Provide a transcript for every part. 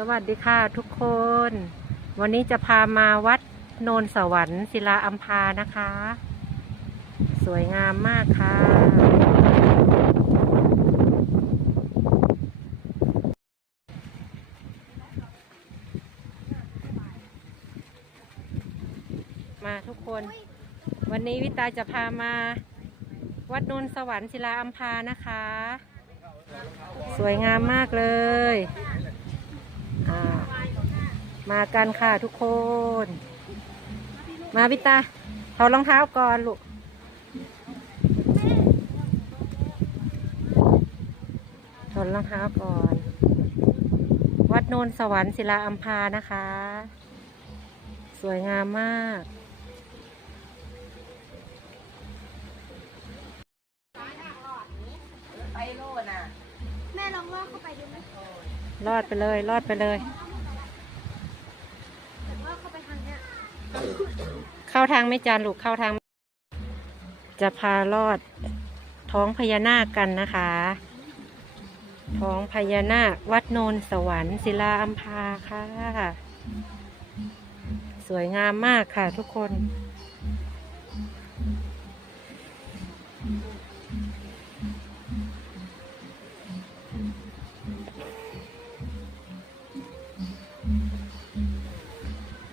สวัสดีค่ะทุกคน วันนี้จะพามาวัดโนนสวรรค์ศิลาอัมพานะคะ สวยงามมากค่ะ มาทุกคน วันนี้วิตาจะพามาวัดโนนสวรรค์ศิลาอัมพานะคะ สวยงามมากเลย มากันค่ะทุกคน มาวิตาถอดรองเท้าก่อนลูกถอดรองเท้าก่อน วัดโนนสวรรค์ศิลาอัมพานะคะ สวยงามมากแม่ลองลอกเข้าไปดูไหม รอดไปเลยรอดไปเลยเข้าทางเนี้ยเข้าทางไม่จานลูกเข้าทาง จะพารอดท้องพญานาคกันนะคะ ท้องพญานาควัดโนนสวรรค์ศิลาอัมพาค่ะ สวยงามมากค่ะทุกคน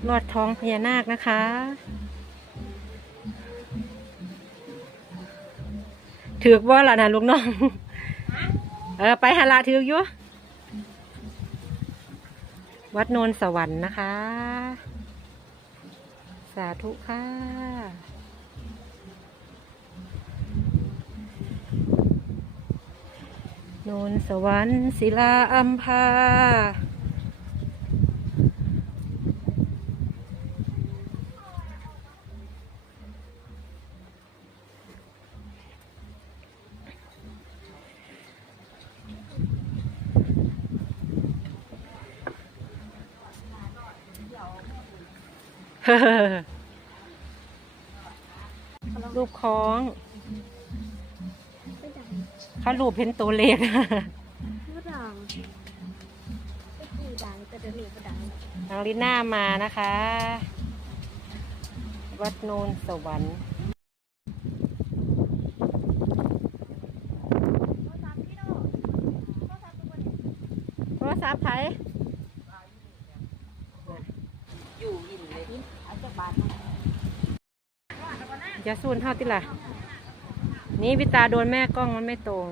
ลอดท้องพญานาคนะคะ ถือกว่าล่ะนะลูกน้อง เออไปหาลาถือกอยู่ วัดโนนสวรรค์นะคะ สาธุค่ะโนนสวรรค์ศิลาอัมพา รูปคล้องเขารูปเห็นตัวเล็กไม่ดังดังแต่เดี๋ยวนี้ก็ดังนางลิน่ามานะคะ วัดโนนสวรรค์โทรศัพท์ไทยยินเลย อย่าสูนเท่าที่ล่ะ นี่วิตาโดนแม่กล้องมันไม่ตรง